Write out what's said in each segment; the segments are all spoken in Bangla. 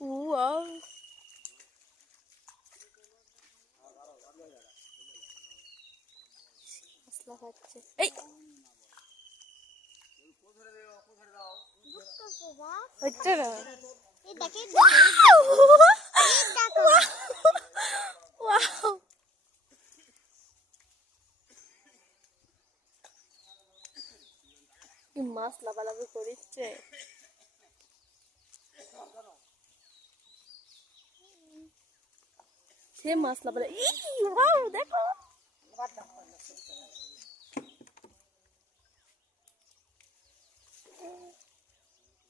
Wow. এই মাছ লাভালাভি করিচ্ছে। সে মাছ লাভালাভি ই ওয়াও দেখো।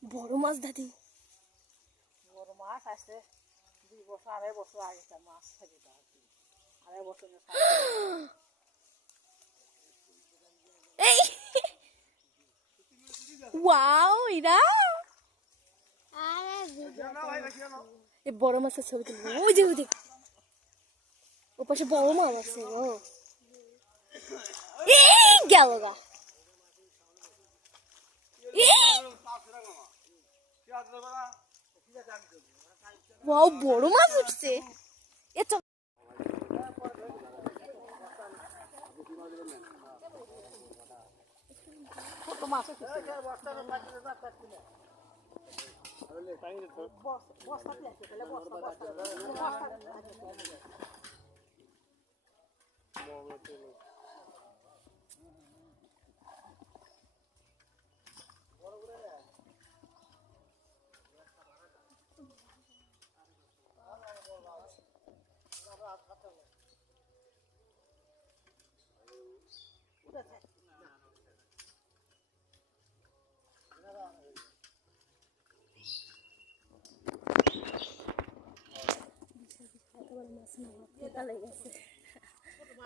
বড় মাছ দাদি। বড় মাছ আছে দুই বছর আড়াই বছর আগেকার মাছ থাকে আর আড়াই বছর এই ওয়াও ইরা। এই বড় মাছের ছবি তুলবো। ওই যে ওই যে। ও পাশে বড় মাছ আছে ও গেল গা ওয়াও বড় মাছ উঠছে এ তো ছোট মাছ বস্তা বস্তা বস্তা mau ngerti lu udah.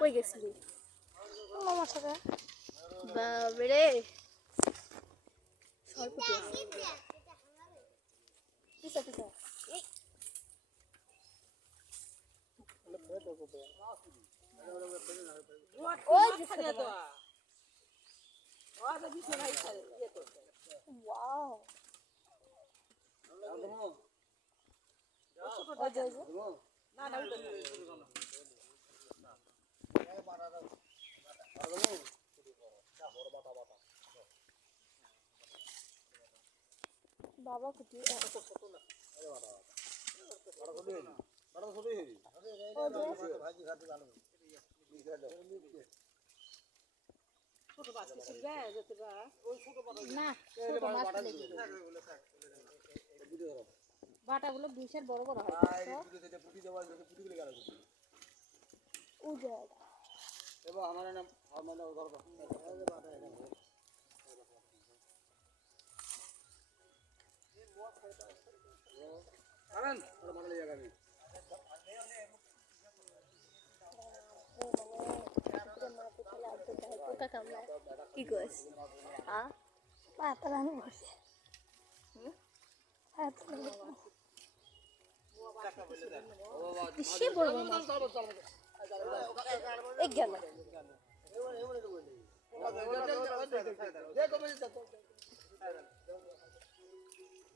কই গেছিলি? মামার সাথে। বাবরে। Wow. না না বাবা কুটি বাটা গুলো বিশের বড় বড় হয় এবার আমার নাম আমার নাম কি কইস আ পাতা রানি বসে সে বলব এই গেল দেখো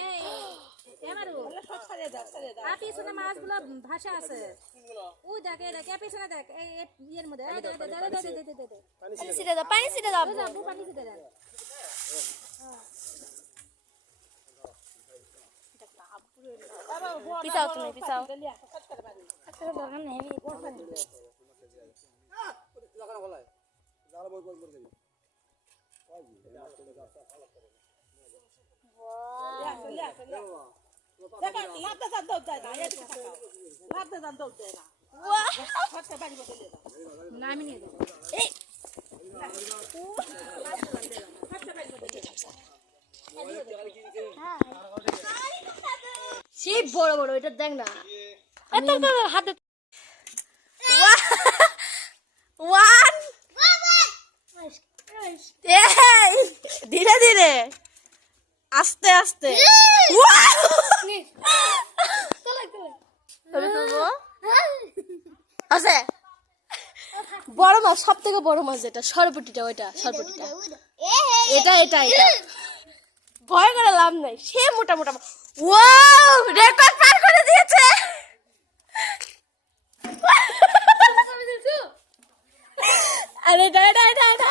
এই এমারু আ পিছনে আছে। ওই দেখ এই দেখ পিছনে দেখ এই ইয়ের মধ্যে পিছাও তুমি পিছাও। সেই বড় বড় এটা দেখ না। হাতে ওয়ান এই, ধীরে ধীরে আস্তে। আছে বড় মাছ সব থেকে বড় মাছ যেটা সরপটিটা ওইটা সরপটিটা এটা এটা এটা। ভয় করে লাভ নাই। সে মোটা মোটা ওয়াও রেকর্ড পার করে দিয়েছে। আরে এটা এটা এটা এটা।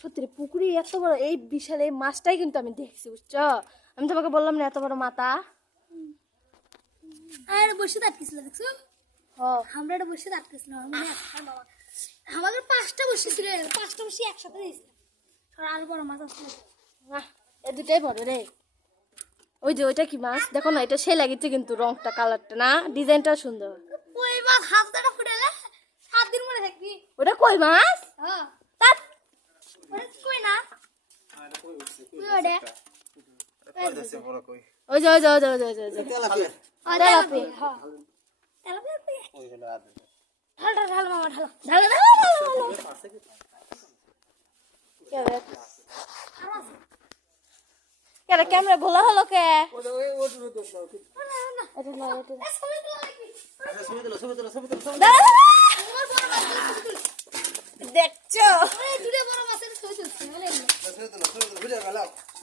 সত্যি পুকুরে এত বড় এই বিশাল এই মাছটাই কিন্তু আমি দেখছি বুঝছ? আমি তোমাকে বললাম না এত বড় মাথা। আর বসে আটকেছিল দেখছ? আমরা এটা বসে আটকেছিল আমাদের পাঁচটা বসে ছিল পাঁচটা বসে একসাথে দিয়েছিল আর বড় মাছ আসছিল এ দুটাই বড় রে। ওই যে ওইটা কি মাছ? দেখো না এটা সে লাগিয়েছে কিন্তু রংটা কালারটা না? ডিজাইনটা সুন্দর। ওই মাছ? হাত দাঁড়া ফুটালে সাত দিন মনে থাকবি। ওটা কই মাছ হ্যাঁ তার ওটা কই না কই ওটা ওই যে ওই যে ওই যে ওই যে ওই যে, ওই যে তেলাপি। তেলাপি ঢাল ঢাল ঢাল মামা ঢাল ঢাল ঢাল ক্যামেরা ভোলা হলো কে। দেখছ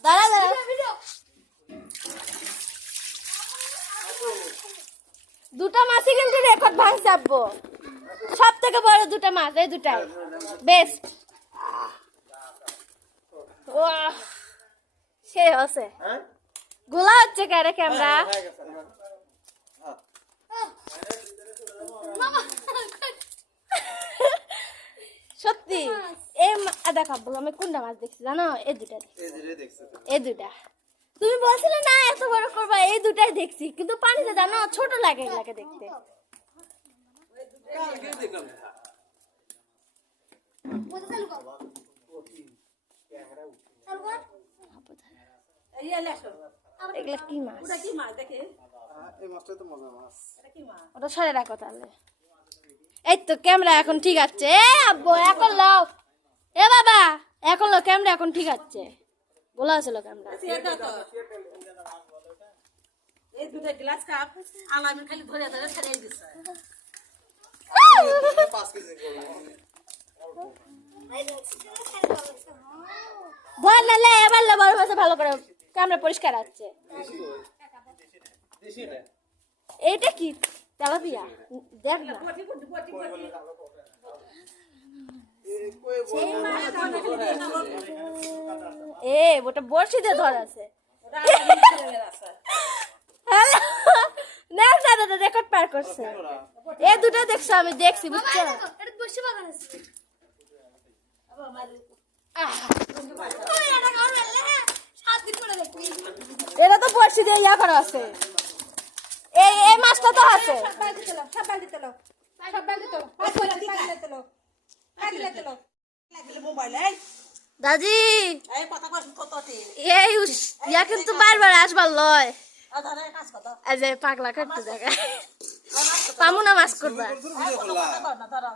দাঁড়া দাঁড়া। দুটা মাছই কিন্তু রেকর্ড ভাঙছে আব্বু। সব থেকে বড় দুটা মাছ এই দুটাই। বেস্ট সে আছে গোলা হচ্ছে কেন ক্যামেরা? সত্যি। এই মা- আ, দেখো আব্বু আমি কোনটা মাছ দেখছি জানো? এই দুটা দেখছি। এই দুটা। তুমি বলছিলে না এত বড় করবা এই দুটাই দেখছি। কিন্তু পানিতে জানো ছোট লাগে এগুলাকে দেখতে। এগুলা কি মাছ? ওটা কি মাছ? দেখে ওটা সরে রাখো তাহলে। এই তো ক্যামেরা এখন ঠিক আছে। এ আব্বু এখন লও। এ বাবা এখন লো ক্যামেরা এখন ঠিক আছে। বলা আছিল ক্যামেরা। এই দুটো গ্লাস কাপ আলামি খালি ধরে ধরে ছাড়িয়ে দিচ্ছে ধর নালে এবার লো বড় মাছে ভালো করে। ক্যামেরা পরিষ্কার আছে। এইটা কি? তেলাপিয়া? দেখ না। এ ওটা বড়শি দিয়ে ধর আছে। না না দাদা রেকর্ড পার করছে। এ দুটো দেখছ আমি দেখছি বুঝছ এটা তো বড়শি দিয়ে ইয়া করা আছে। এই এই মাছটা তো আছে। সব বালতি তোলো সব বালতি তোলো সব বালতি তোলো। পাগলে তোলো। পাগলে তোলো। লাগলে মোবাইল এই দাদি এই কথা কস কতটি এই উস- ইয়া কিন্তু বারবার আসবার লয়। আধারে কাজ কত এই যে পাগলা কাটতে দেখা পামু না মাছ করবা। কথা কর না ধরো।